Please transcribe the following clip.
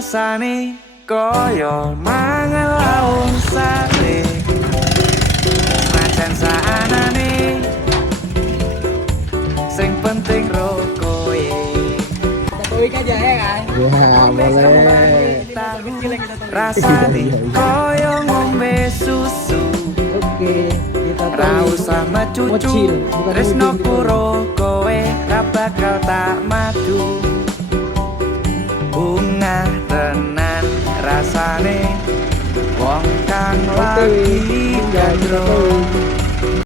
rasane koyo mangan laung sate. Senajan saanane sing penting rokoe. Kita aja ya kan? Ya boleh. Rasane koyo ngombe susu. Oke, kita Ra usah mecucu, Mocil, bukan tresno mocil. kuro kowe ra bakal tak madu. Bunga tenan rasane wong kang lagi gandrung.